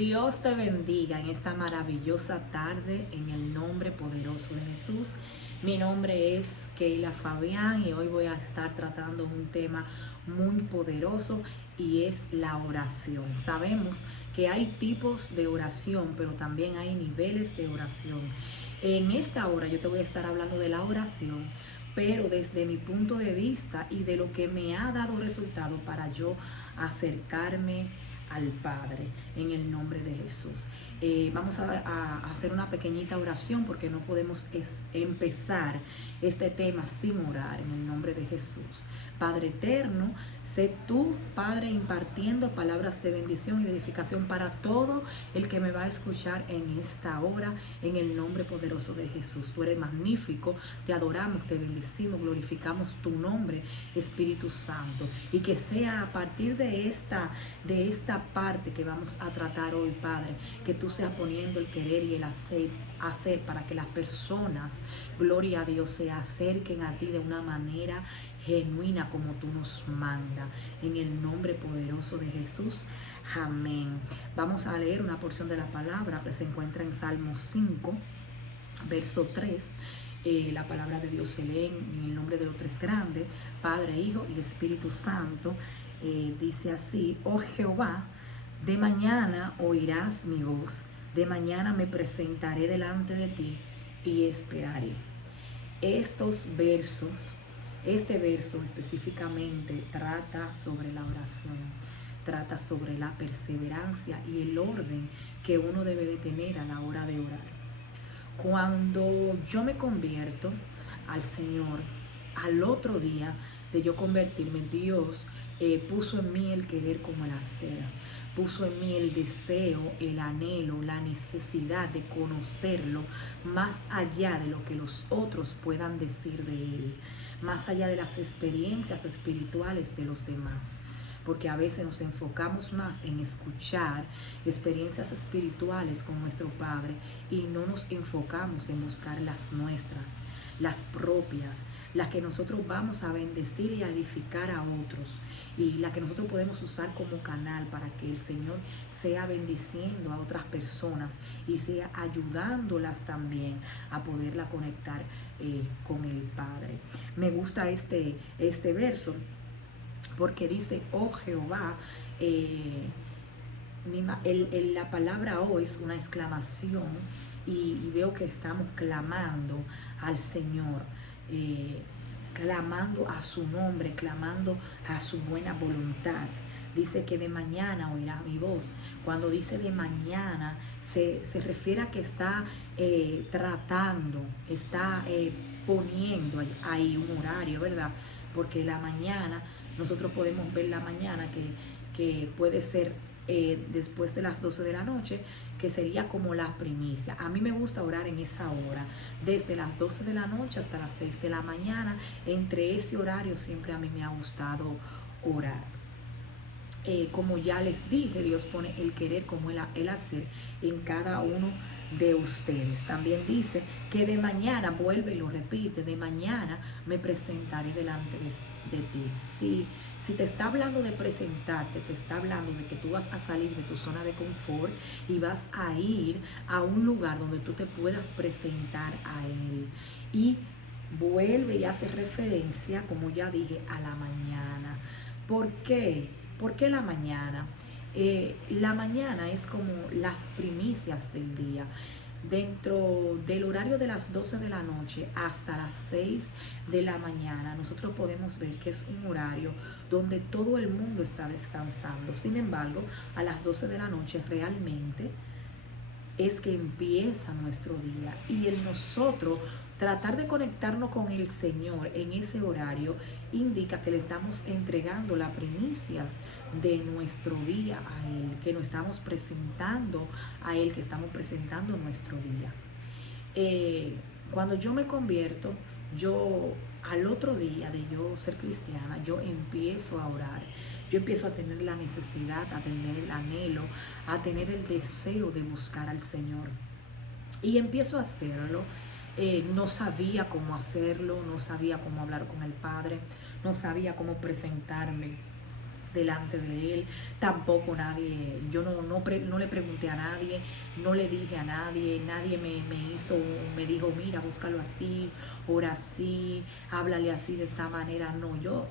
Dios te bendiga en esta maravillosa tarde en el nombre poderoso de Jesús. Mi nombre es Keila Fabián y hoy voy a estar tratando un tema muy poderoso y es la oración. Sabemos que hay tipos de oración, pero también hay niveles de oración. En esta hora yo te voy a estar hablando de la oración, pero desde mi punto de vista y de lo que me ha dado resultado para yo acercarme al Padre en el nombre de Jesús. Vamos a hacer una pequeñita oración porque no podemos empezar este tema sin orar en el nombre de Jesús. Padre eterno, sé tú, Padre, impartiendo palabras de bendición y de edificación para todo el que me va a escuchar en esta hora en el nombre poderoso de Jesús. Tú eres magnífico, te adoramos, te bendecimos, glorificamos tu nombre, Espíritu Santo, y que sea a partir de esta parte que vamos a tratar hoy, Padre, que tú seas poniendo el querer y el hacer para que las personas, gloria a Dios, se acerquen a ti de una manera genuina como tú nos mandas. En el nombre poderoso de Jesús. Amén. Vamos a leer una porción de la palabra que se encuentra en Salmo 5, verso 3. La palabra de Dios se lee en el nombre de los tres grandes, Padre, Hijo y Espíritu Santo. Dice así: oh Jehová, de mañana oirás mi voz, de mañana me presentaré delante de ti y esperaré. Este verso específicamente trata sobre la oración, trata sobre la perseverancia y el orden que uno debe de tener a la hora de orar. Cuando yo me convierto al Señor, al otro día de yo convertirme, Dios puso en mí el querer como el hacer, puso en mí el deseo, el anhelo, la necesidad de conocerlo más allá de lo que los otros puedan decir de Él, más allá de las experiencias espirituales de los demás. Porque a veces nos enfocamos más en escuchar experiencias espirituales con nuestro Padre y no nos enfocamos en buscar las nuestras, las propias, las que nosotros vamos a bendecir y a edificar a otros, y las que nosotros podemos usar como canal para que el Señor sea bendiciendo a otras personas y sea ayudándolas también a poderla conectar con el Padre. Me gusta este verso porque dice: oh Jehová, la palabra "oh" es una exclamación, y veo que estamos clamando al Señor, clamando a su nombre, clamando a su buena voluntad. Dice que de mañana oirá mi voz. Cuando dice de mañana, se refiere a que está tratando, está poniendo ahí un horario, ¿verdad? Porque la mañana, nosotros podemos ver la mañana que puede ser después de las 12 de la noche, que sería como la primicia. A mí me gusta orar en esa hora, desde las 12 de la noche hasta las 6 de la mañana. Entre ese horario siempre a mí me ha gustado orar. Como ya les dije, Dios pone el querer como el hacer en cada uno de ustedes. También dice que de mañana, vuelve y lo repite, de mañana me presentaré delante de ti. Si te está hablando de presentarte, te está hablando de que tú vas a salir de tu zona de confort y vas a ir a un lugar donde tú te puedas presentar a Él. Y vuelve y hace referencia, como ya dije, a la mañana. ¿Por qué? ¿Por qué la mañana? La mañana es como las primicias del día. Dentro del horario de las 12 de la noche hasta las 6 de la mañana, nosotros podemos ver que es un horario donde todo el mundo está descansando. Sin embargo, a las 12 de la noche realmente es que empieza nuestro día, y el nosotros tratar de conectarnos con el Señor en ese horario indica que le estamos entregando las primicias de nuestro día a Él, que nos estamos presentando a Él, que estamos presentando nuestro día. Cuando yo me convierto, yo al otro día de yo ser cristiana, yo empiezo a orar. Yo empiezo a tener la necesidad, a tener el anhelo, a tener el deseo de buscar al Señor. Y empiezo a hacerlo. No sabía cómo hacerlo, no sabía cómo hablar con el Padre, no sabía cómo presentarme delante de Él. Tampoco nadie, yo no le pregunté a nadie, no le dije a nadie, nadie me dijo, mira, búscalo así, ora así, háblale así de esta manera. No, yo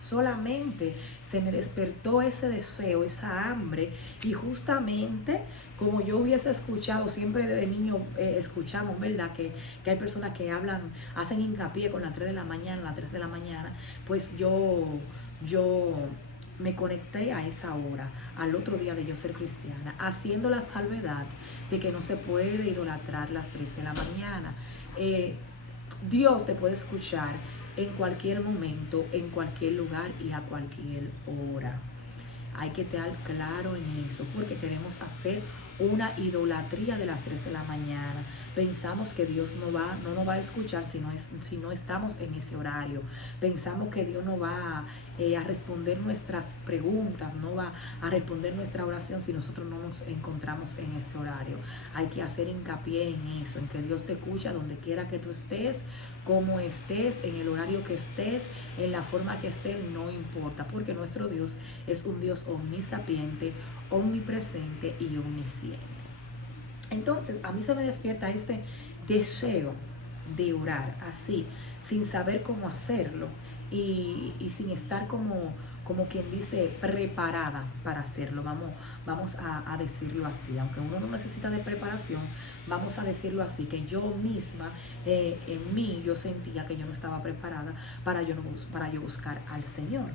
solamente se me despertó ese deseo, esa hambre, y justamente como yo hubiese escuchado, siempre desde niño escuchamos, ¿verdad? Que hay personas que hablan, hacen hincapié con las 3 de la mañana, las 3 de la mañana, pues yo me conecté a esa hora, al otro día de yo ser cristiana, haciendo la salvedad de que no se puede idolatrar las 3 de la mañana. Dios te puede escuchar en cualquier momento, en cualquier lugar y a cualquier hora. Hay que estar claro en eso, porque queremos hacer una idolatría de las 3 de la mañana. Pensamos que Dios no nos va a escuchar si no estamos en ese horario. Pensamos que Dios no va a responder nuestras preguntas, no va a responder nuestra oración si nosotros no nos encontramos en ese horario. Hay que hacer hincapié en eso, en que Dios te escucha donde quiera que tú estés, como estés, en el horario que estés, en la forma que estés, no importa, porque nuestro Dios es un Dios omnisapiente, omnipresente y omnisciente. Entonces a mí se me despierta este deseo de orar así, sin saber cómo hacerlo y sin estar como quien dice preparada para hacerlo. Vamos a decirlo así, aunque uno no necesita de preparación, vamos a decirlo así, que yo misma en mí yo sentía que yo no estaba preparada para yo buscar al Señor.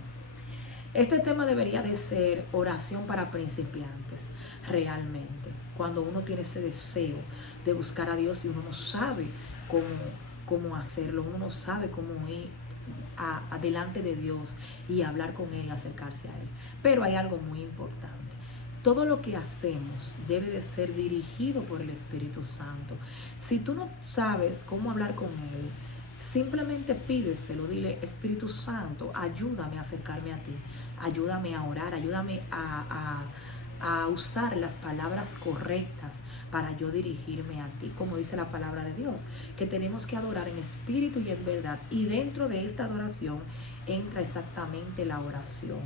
Este tema debería de ser oración para principiantes, realmente. Cuando uno tiene ese deseo de buscar a Dios y uno no sabe cómo hacerlo, uno no sabe cómo ir adelante de Dios y hablar con Él y acercarse a Él. Pero hay algo muy importante. Todo lo que hacemos debe de ser dirigido por el Espíritu Santo. Si tú no sabes cómo hablar con Él, simplemente pídeselo, dile, Espíritu Santo, ayúdame a acercarme a ti, ayúdame a orar, ayúdame a usar las palabras correctas para yo dirigirme a ti, como dice la palabra de Dios, que tenemos que adorar en espíritu y en verdad, y dentro de esta adoración entra exactamente la oración.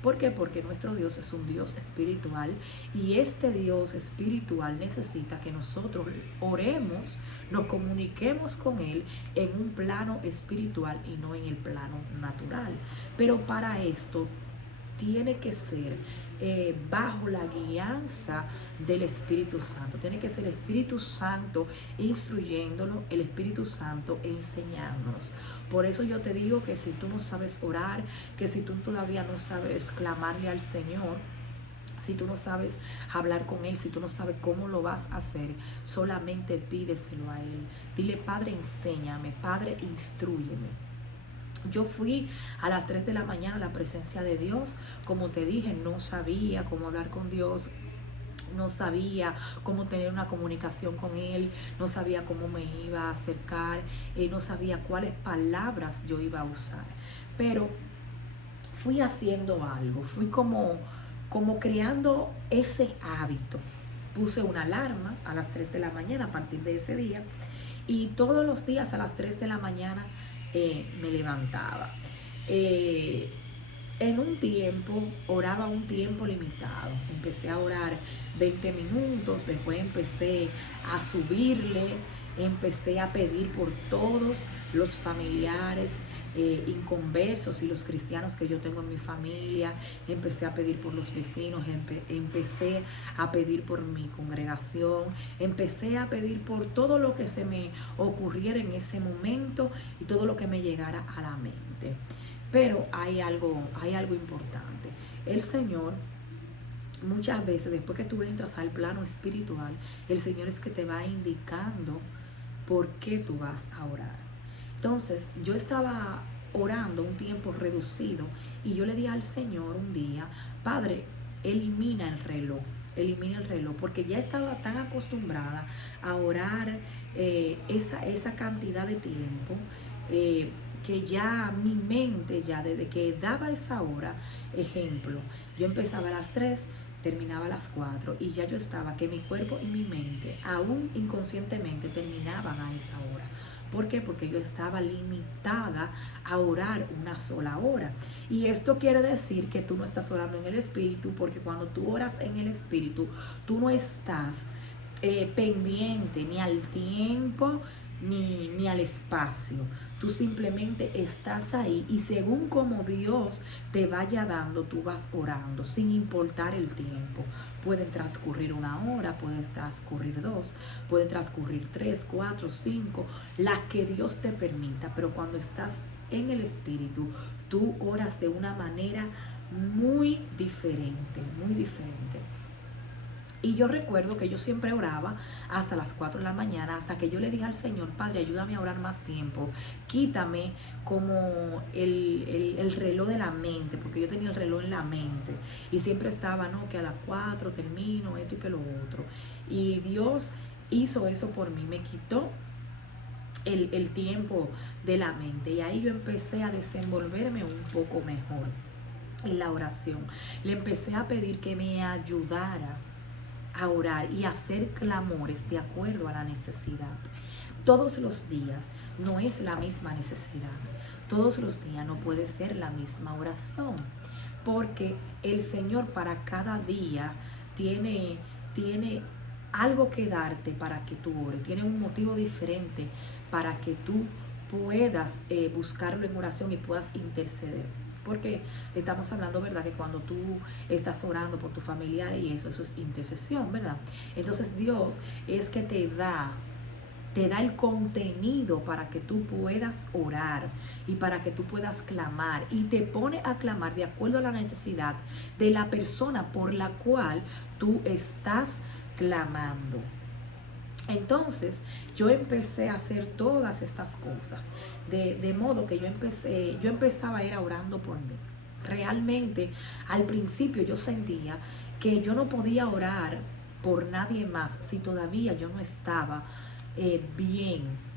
¿Por qué? Porque nuestro Dios es un Dios espiritual, y este Dios espiritual necesita que nosotros oremos, nos comuniquemos con Él en un plano espiritual y no en el plano natural. Pero para esto tiene que ser bajo la guianza del Espíritu Santo. Tiene que ser el Espíritu Santo instruyéndolo, el Espíritu Santo enseñándonos. Por eso yo te digo que si tú no sabes orar, que si tú todavía no sabes clamarle al Señor, si tú no sabes hablar con Él, si tú no sabes cómo lo vas a hacer, solamente pídeselo a Él. Dile, Padre, enséñame, Padre, instrúyeme. Yo fui a las 3 de la mañana a la presencia de Dios. Como te dije, no sabía cómo hablar con Dios, no sabía cómo tener una comunicación con Él, no sabía cómo me iba a acercar, no sabía cuáles palabras yo iba a usar. Pero fui haciendo algo, fui como creando ese hábito. Puse una alarma a las 3 de la mañana a partir de ese día, y todos los días a las 3 de la mañana me levantaba. En un tiempo, oraba un tiempo limitado. Empecé a orar 20 minutos, después empecé a subirle, empecé a pedir por todos los familiares inconversos y los cristianos que yo tengo en mi familia. Empecé a pedir por los vecinos, empecé a pedir por mi congregación, empecé a pedir por todo lo que se me ocurriera en ese momento y todo lo que me llegara a la mente. Pero hay algo importante. El Señor, muchas veces, después que tú entras al plano espiritual, el Señor es que te va indicando por qué tú vas a orar. Entonces, yo estaba orando un tiempo reducido y yo le di al Señor un día, Padre, elimina el reloj, porque ya estaba tan acostumbrada a orar esa cantidad de tiempo, que ya mi mente, ya desde que daba esa hora, ejemplo, yo empezaba a las 3, terminaba a las 4 y ya yo estaba que mi cuerpo y mi mente, aún inconscientemente, terminaban a esa hora. ¿Por qué? Porque yo estaba limitada a orar una sola hora. Y esto quiere decir que tú no estás orando en el Espíritu, porque cuando tú oras en el Espíritu, tú no estás pendiente ni al tiempo ni al espacio. Tú simplemente estás ahí y según como Dios te vaya dando, tú vas orando sin importar el tiempo. Pueden transcurrir 1 hora, pueden transcurrir 2, pueden transcurrir 3, 4, 5, las que Dios te permita. Pero cuando estás en el Espíritu, tú oras de una manera muy diferente, muy diferente. Y yo recuerdo que yo siempre oraba hasta las 4 de la mañana, hasta que yo le dije al Señor, Padre, ayúdame a orar más tiempo. Quítame como el reloj de la mente, porque yo tenía el reloj en la mente. Y siempre estaba, no, que a las 4 termino esto y que lo otro. Y Dios hizo eso por mí, me quitó el tiempo de la mente. Y ahí yo empecé a desenvolverme un poco mejor en la oración. Le empecé a pedir que me ayudara a orar y hacer clamores de acuerdo a la necesidad. Todos los días no es la misma necesidad. Todos los días no puede ser la misma oración. Porque el Señor para cada día tiene algo que darte para que tú ores. Tiene un motivo diferente para que tú puedas buscarlo en oración y puedas interceder. Porque estamos hablando, ¿verdad? Que cuando tú estás orando por tu familiar y eso es intercesión, ¿verdad? Entonces Dios es que te da el contenido para que tú puedas orar y para que tú puedas clamar y te pone a clamar de acuerdo a la necesidad de la persona por la cual tú estás clamando. Entonces yo empecé a hacer todas estas cosas, de modo que yo empezaba a ir orando por mí. Realmente al principio yo sentía que yo no podía orar por nadie más si todavía yo no estaba bien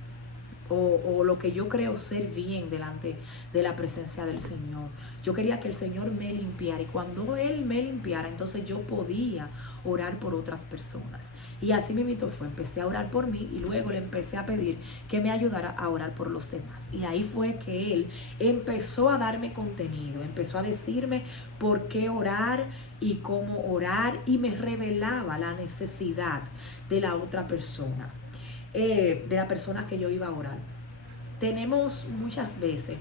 o lo que yo creo ser bien delante de la presencia del Señor. Yo quería que el Señor me limpiara y cuando Él me limpiara, entonces yo podía orar por otras personas. Y así mismo fue, empecé a orar por mí y luego le empecé a pedir que me ayudara a orar por los demás. Y ahí fue que Él empezó a darme contenido, empezó a decirme por qué orar y cómo orar y me revelaba la necesidad de la otra persona. De la persona que yo iba a orar. Tenemos muchas veces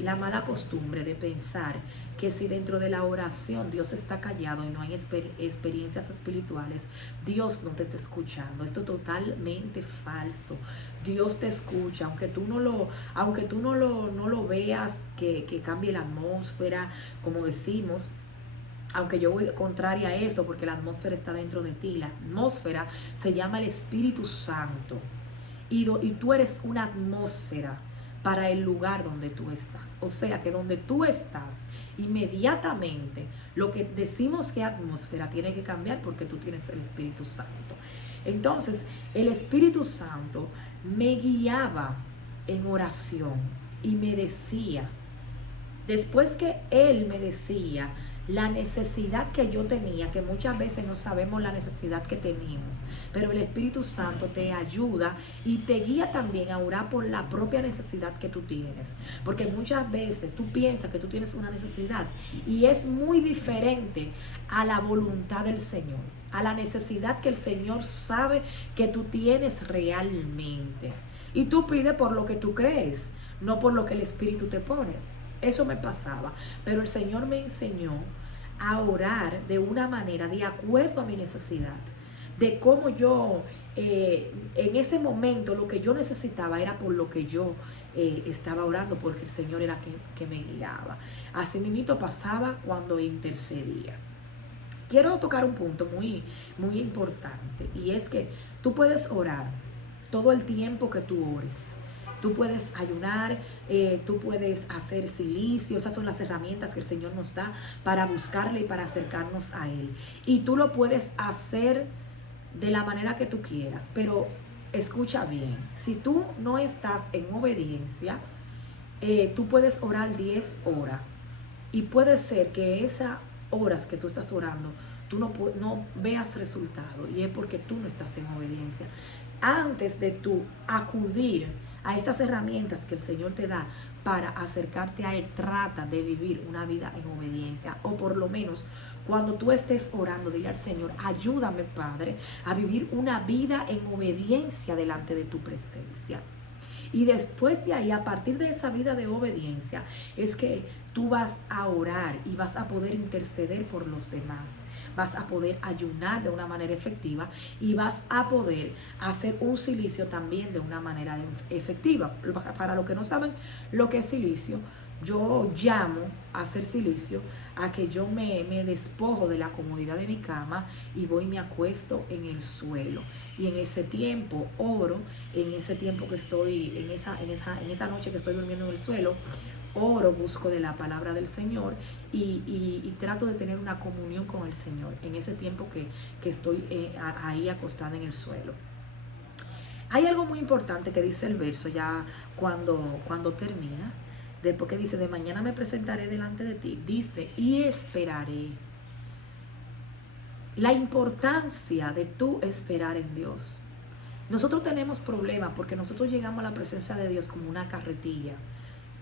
la mala costumbre de pensar que si dentro de la oración Dios está callado y no hay experiencias espirituales, Dios no te está escuchando. Esto es totalmente falso. Dios te escucha, aunque tú no lo veas, que cambie la atmósfera, como decimos. Aunque yo voy contraria a esto, porque la atmósfera está dentro de ti. La atmósfera se llama el Espíritu Santo. Y tú eres una atmósfera para el lugar donde tú estás. O sea que donde tú estás, inmediatamente, lo que decimos que atmósfera tiene que cambiar porque tú tienes el Espíritu Santo. Entonces, el Espíritu Santo me guiaba en oración y me decía, después que Él me decía la necesidad que yo tenía, que muchas veces no sabemos la necesidad que tenemos, pero el Espíritu Santo te ayuda y te guía también a orar por la propia necesidad que tú tienes, porque muchas veces tú piensas que tú tienes una necesidad y es muy diferente a la voluntad del Señor, a la necesidad que el Señor sabe que tú tienes realmente, y tú pides por lo que tú crees, no por lo que el Espíritu te pone. Eso me pasaba, pero el Señor me enseñó a orar de una manera de acuerdo a mi necesidad, de cómo yo en ese momento lo que yo necesitaba era por lo que yo estaba orando, porque el Señor era que me guiaba. Así mismo pasaba cuando intercedía. Quiero tocar un punto muy, muy importante, y es que tú puedes orar todo el tiempo que tú ores. Tú puedes ayunar, tú puedes hacer silicio. Esas son las herramientas que el Señor nos da para buscarle y para acercarnos a Él. Y tú lo puedes hacer de la manera que tú quieras. Pero escucha bien, si tú no estás en obediencia, tú puedes orar 10 horas. Y puede ser que esa horas que tú estás orando, tú no veas resultado, y es porque tú no estás en obediencia. Antes de tú acudir a estas herramientas que el Señor te da para acercarte a Él, trata de vivir una vida en obediencia, o por lo menos cuando tú estés orando, dile al Señor: ayúdame, Padre, a vivir una vida en obediencia delante de tu presencia. Y después de ahí, a partir de esa vida de obediencia, es que tú vas a orar y vas a poder interceder por los demás. Vas a poder ayunar de una manera efectiva y vas a poder hacer un silicio también de una manera efectiva. Para los que no saben lo que es silicio, yo llamo a hacer silicio a que yo me despojo de la comodidad de mi cama y voy y me acuesto en el suelo. Y en ese tiempo oro, en ese tiempo que estoy, en esa noche que estoy durmiendo en el suelo, oro, busco de la palabra del Señor y trato de tener una comunión con el Señor en ese tiempo que estoy ahí acostada en el suelo. Hay algo muy importante que dice el verso ya cuando termina. Después que dice: de mañana me presentaré delante de ti, dice: y esperaré. La importancia de tú esperar en Dios. Nosotros tenemos problemas porque nosotros llegamos a la presencia de Dios como una carretilla,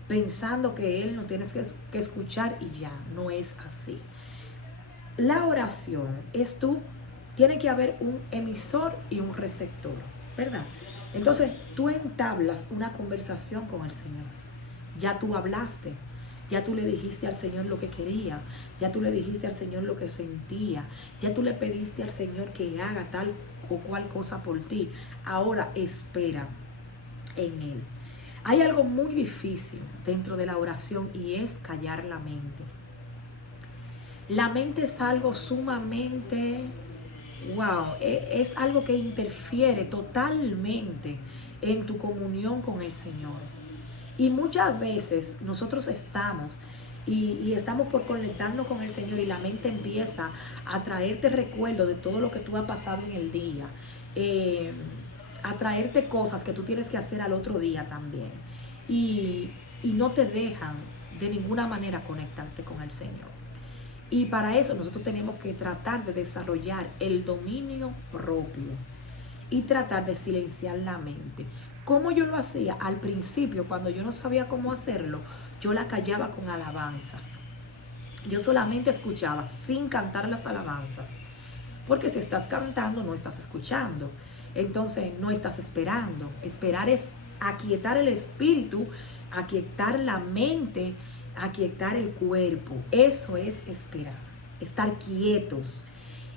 pensando que Él no tienes que escuchar y ya. No es así. La oración es tiene que haber un emisor y un receptor, ¿verdad? Entonces tú entablas una conversación con el Señor. Ya tú hablaste, ya tú le dijiste al Señor lo que quería, ya tú le dijiste al Señor lo que sentía, ya tú le pediste al Señor que haga tal o cual cosa por ti. Ahora espera en Él. Hay algo muy difícil dentro de la oración y es callar la mente. La mente es algo sumamente, es algo que interfiere totalmente en tu comunión con el Señor. Y muchas veces nosotros estamos y estamos por conectarnos con el Señor y la mente empieza a traerte recuerdos de todo lo que tú has pasado en el día, a traerte cosas que tú tienes que hacer al otro día también. Y no te dejan de ninguna manera conectarte con el Señor. Y para eso nosotros tenemos que tratar de desarrollar el dominio propio y tratar de silenciar la mente. ¿Cómo yo lo hacía? Al principio, cuando yo no sabía cómo hacerlo, yo la callaba con alabanzas. Yo solamente escuchaba sin cantar las alabanzas. Porque si estás cantando, no estás escuchando. Entonces, no estás esperando. Esperar es aquietar el espíritu, aquietar la mente, aquietar el cuerpo. Eso es esperar. Estar quietos.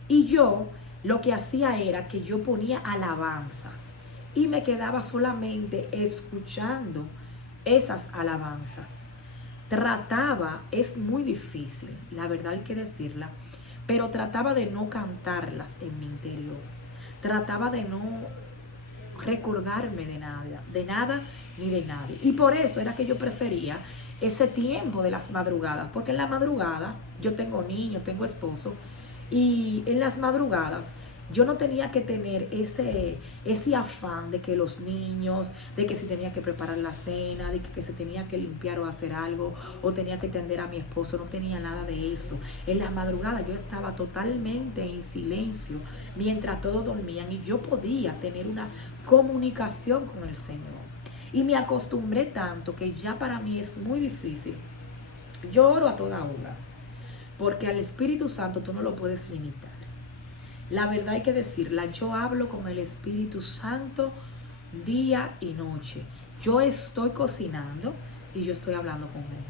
Y yo lo que hacía era que yo ponía alabanzas y me quedaba solamente escuchando esas alabanzas. Trataba, es muy difícil, la verdad hay que decirla, pero trataba de no cantarlas en mi interior. Trataba de no recordarme de nada ni de nadie. Y por eso era que yo prefería ese tiempo de las madrugadas, porque en la madrugada yo tengo niños, tengo esposo, y en las madrugadas yo no tenía que tener ese afán de que los niños, de que si tenía que preparar la cena, de que se tenía que limpiar o hacer algo, o tenía que atender a mi esposo. No tenía nada de eso. En las madrugadas yo estaba totalmente en silencio mientras todos dormían y yo podía tener una comunicación con el Señor. Y me acostumbré tanto que ya para mí es muy difícil. Yo oro a toda hora, porque al Espíritu Santo tú no lo puedes limitar. La verdad hay que decirla, yo hablo con el Espíritu Santo día y noche. Yo estoy cocinando y yo estoy hablando con Él.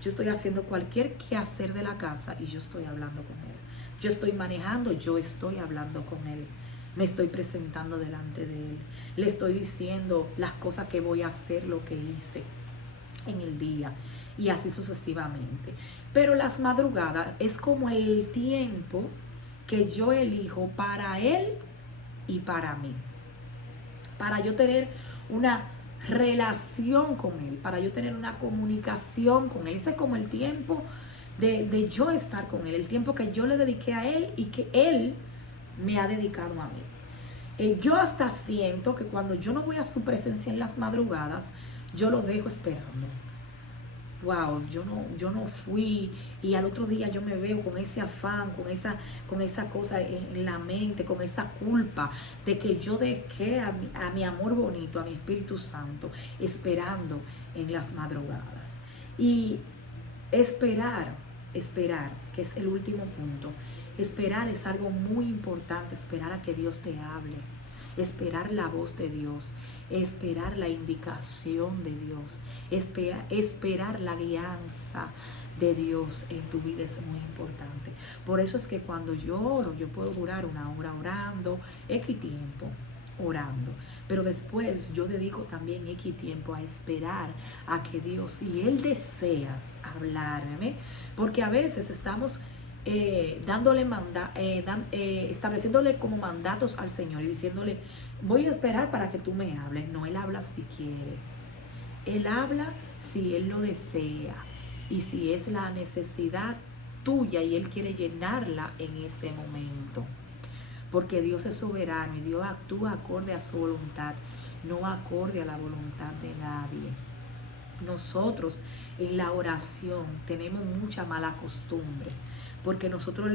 Yo estoy haciendo cualquier quehacer de la casa y yo estoy hablando con Él. Yo estoy manejando, yo estoy hablando con Él. Me estoy presentando delante de Él. Le estoy diciendo las cosas que voy a hacer, lo que hice en el día y así sucesivamente. Pero las madrugadas es como el tiempo que yo elijo para Él y para mí. Para yo tener una relación con Él, para yo tener una comunicación con Él. Ese es como el tiempo de yo estar con Él, el tiempo que yo le dediqué a Él y que Él me ha dedicado a mí. Yo hasta siento que cuando yo no voy a su presencia en las madrugadas, yo lo dejo esperando. wow, yo no fui, y al otro día yo me veo con ese afán, con esa cosa en la mente, con esa culpa de que yo dejé a mi amor bonito, a mi Espíritu Santo, esperando en las madrugadas. Y esperar, que es el último punto. Esperar es algo muy importante, esperar a que Dios te hable, esperar la voz de Dios, esperar la indicación de Dios, esperar la guianza de Dios en tu vida es muy importante. Por eso es que cuando yo oro, yo puedo durar una hora orando, X tiempo orando, pero después yo dedico también X tiempo a esperar a que Dios, si Él desea hablarme, porque a veces estamos estableciéndole como mandatos al Señor y diciéndole, voy a esperar para que tú me hables. No, Él habla si quiere. Él habla si Él lo desea y si es la necesidad tuya y Él quiere llenarla en ese momento. Porque Dios es soberano y Dios actúa acorde a su voluntad, no acorde a la voluntad de nadie. Nosotros en la oración tenemos mucha mala costumbre, porque nosotros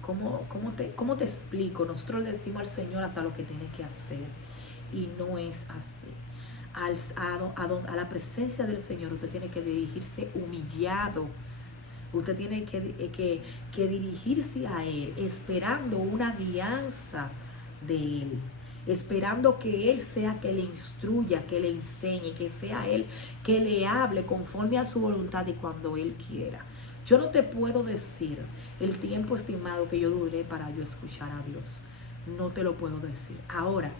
¿cómo te explico? Nosotros le decimos al Señor hasta lo que tiene que hacer, y no es así. A la presencia del Señor usted tiene que dirigirse humillado. Usted tiene que dirigirse a Él, esperando una guianza de Él, esperando que Él sea que le instruya, que le enseñe, que sea Él que le hable conforme a su voluntad y cuando Él quiera. Yo no te puedo decir el tiempo estimado que yo duré para yo escuchar a Dios. No te lo puedo decir. Ahora,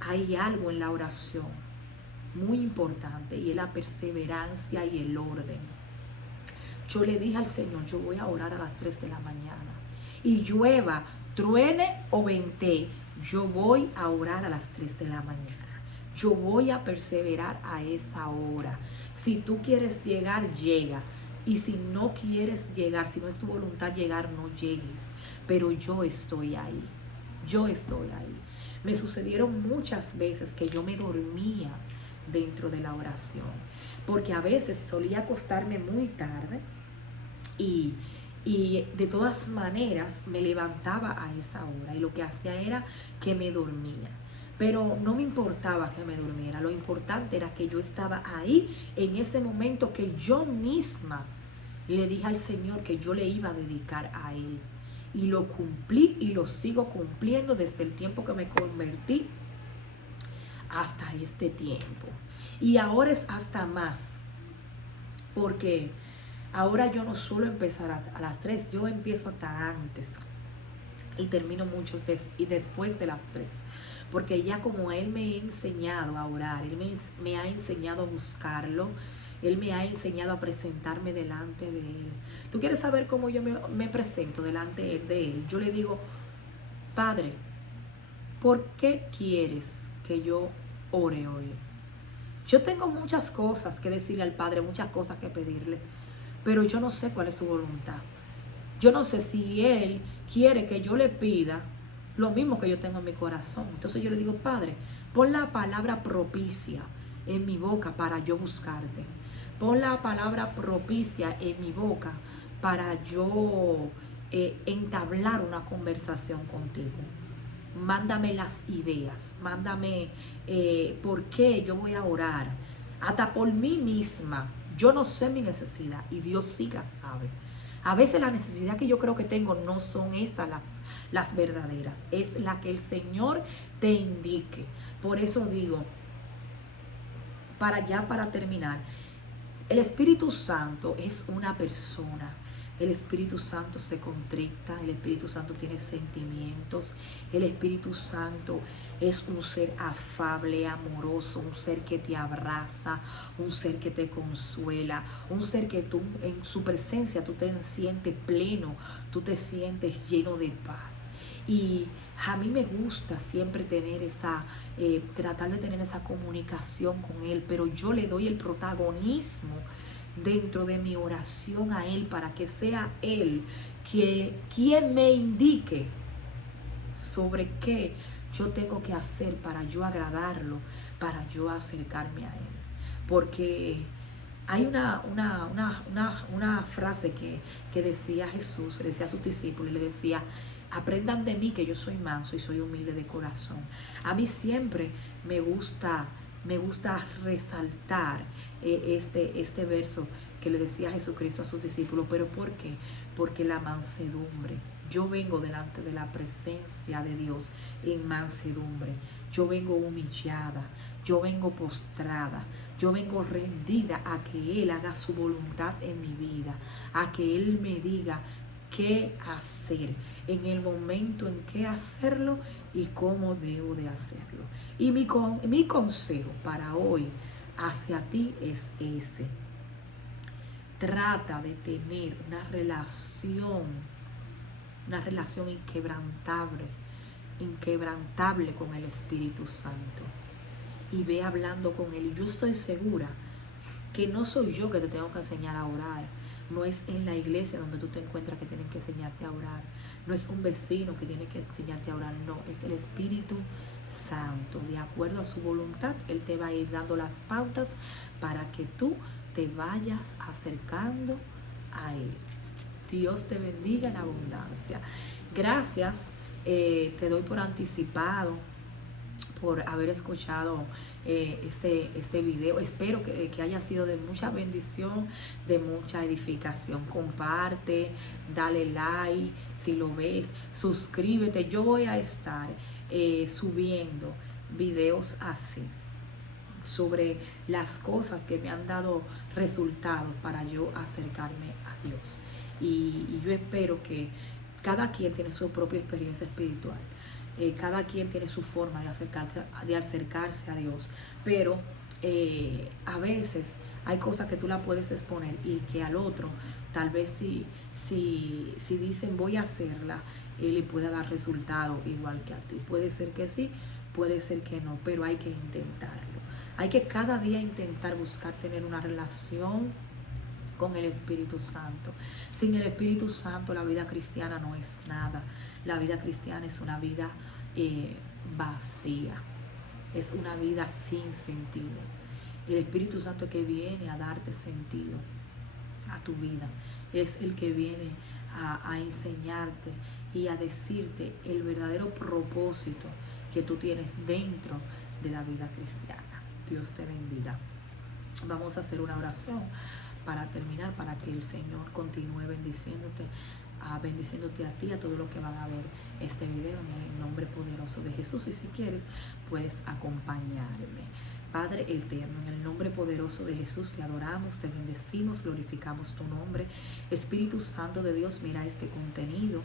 hay algo en la oración muy importante y es la perseverancia y el orden. Yo le dije al Señor, yo voy a orar a las 3 de la mañana. Y llueva, truene o ventee, yo voy a orar a las 3 de la mañana. Yo voy a perseverar a esa hora. Si tú quieres llegar, llega. Y si no quieres llegar, si no es tu voluntad llegar, no llegues. Pero yo estoy ahí. Yo estoy ahí. Me sucedieron muchas veces que yo me dormía dentro de la oración. Porque a veces solía acostarme muy tarde y de todas maneras me levantaba a esa hora y lo que hacía era que me dormía. Pero no me importaba que me durmiera, lo importante era que yo estaba ahí en ese momento que yo misma le dije al Señor que yo le iba a dedicar a Él. Y lo cumplí y lo sigo cumpliendo desde el tiempo que me convertí hasta este tiempo. Y ahora es hasta más, porque ahora yo no suelo empezar a las 3, yo empiezo hasta antes y termino y después de las 3. Porque ya como Él me ha enseñado a orar, Él me ha enseñado a buscarlo, Él me ha enseñado a presentarme delante de Él. ¿Tú quieres saber cómo yo me presento delante de Él? Yo le digo, Padre, ¿por qué quieres que yo ore hoy? Yo tengo muchas cosas que decirle al Padre, muchas cosas que pedirle, pero yo no sé cuál es su voluntad. Yo no sé si Él quiere que yo le pida lo mismo que yo tengo en mi corazón. Entonces yo le digo, Padre, pon la palabra propicia en mi boca para yo buscarte. Pon la palabra propicia en mi boca para yo entablar una conversación contigo. Mándame las ideas, mándame por qué yo voy a orar, hasta por mí misma. Yo no sé mi necesidad y Dios sí la sabe. A veces la necesidad que yo creo que tengo no son estas las verdaderas, es la que el Señor te indique. Por eso digo, para terminar, el Espíritu Santo es una persona. El Espíritu Santo se contrita, el Espíritu Santo tiene sentimientos, el Espíritu Santo es un ser afable, amoroso, un ser que te abraza, un ser que te consuela, un ser que tú en su presencia tú te sientes pleno, tú te sientes lleno de paz. Y a mí me gusta siempre tener tratar de tener esa comunicación con Él, pero yo le doy el protagonismo dentro de mi oración a Él para que sea Él quien me indique sobre qué yo tengo que hacer para yo agradarlo, para yo acercarme a Él. Porque Hay una frase que decía Jesús, le decía a sus discípulos, le decía: aprendan de mí que yo soy manso y soy humilde de corazón. A mí siempre me gusta resaltar este verso que le decía Jesucristo a sus discípulos. ¿Pero por qué? Porque la mansedumbre. Yo vengo delante de la presencia de Dios en mansedumbre. Yo vengo humillada, yo vengo postrada, yo vengo rendida a que Él haga su voluntad en mi vida, a que Él me diga qué hacer, en el momento en que hacerlo y cómo debo de hacerlo. Y mi consejo para hoy hacia ti es ese: trata de tener una relación inquebrantable con el Espíritu Santo. Y ve hablando con Él. Y yo estoy segura que no soy yo que te tengo que enseñar a orar. No es en la iglesia donde tú te encuentras que tienen que enseñarte a orar. No es un vecino que tiene que enseñarte a orar. No, es el Espíritu Santo. De acuerdo a su voluntad, Él te va a ir dando las pautas para que tú te vayas acercando a Él. Dios te bendiga en abundancia. Gracias, te doy por anticipado por haber escuchado este video. Espero que haya sido de mucha bendición, de mucha edificación. Comparte, dale like si lo ves, suscríbete. Yo voy a estar subiendo videos así, sobre las cosas que me han dado resultados para yo acercarme a Dios. Y yo espero que cada quien tiene su propia experiencia espiritual. Cada quien tiene su forma de acercarse a Dios, pero a veces hay cosas que tú la puedes exponer y que al otro, tal vez si dicen voy a hacerla, él le pueda dar resultado igual que a ti. Puede ser que sí, puede ser que no, pero hay que intentarlo. Hay que cada día intentar buscar tener una relación con el Espíritu Santo. Sin el Espíritu Santo la vida cristiana no es nada. La vida cristiana es una vida vacía. Es una vida sin sentido. El Espíritu Santo que viene a darte sentido a tu vida. Es el que viene a enseñarte y a decirte el verdadero propósito que tú tienes dentro de la vida cristiana. Dios te bendiga. Vamos a hacer una oración para terminar, para que el Señor continúe bendiciéndote a ti, a todos los que van a ver este video, en el nombre poderoso de Jesús. Y si quieres, puedes acompañarme. Padre eterno, en el nombre poderoso de Jesús te adoramos, te bendecimos, glorificamos tu nombre. Espíritu Santo de Dios, mira este contenido.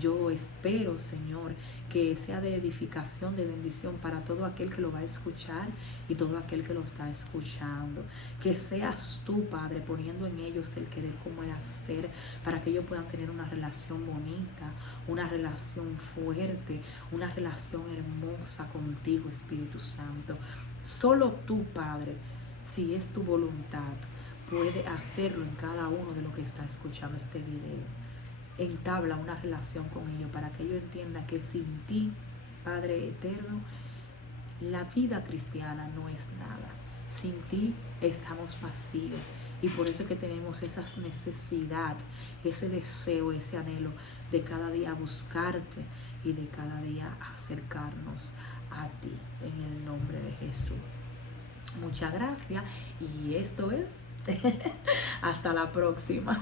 Yo espero, Señor, que sea de edificación, de bendición para todo aquel que lo va a escuchar y todo aquel que lo está escuchando. Que seas tú, Padre, poniendo en ellos el querer como el hacer, para que ellos puedan tener una relación bonita, una relación fuerte, una relación hermosa contigo, Espíritu Santo. Solo tú, Padre, si es tu voluntad, puede hacerlo en cada uno de los que está escuchando este video. Entabla una relación con ellos para que ellos entiendan que sin ti, Padre eterno, la vida cristiana no es nada. Sin ti estamos vacíos, y por eso es que tenemos esa necesidad, ese deseo, ese anhelo de cada día buscarte y de cada día acercarnos a ti, en el nombre de Jesús. Muchas gracias, y esto es hasta la próxima.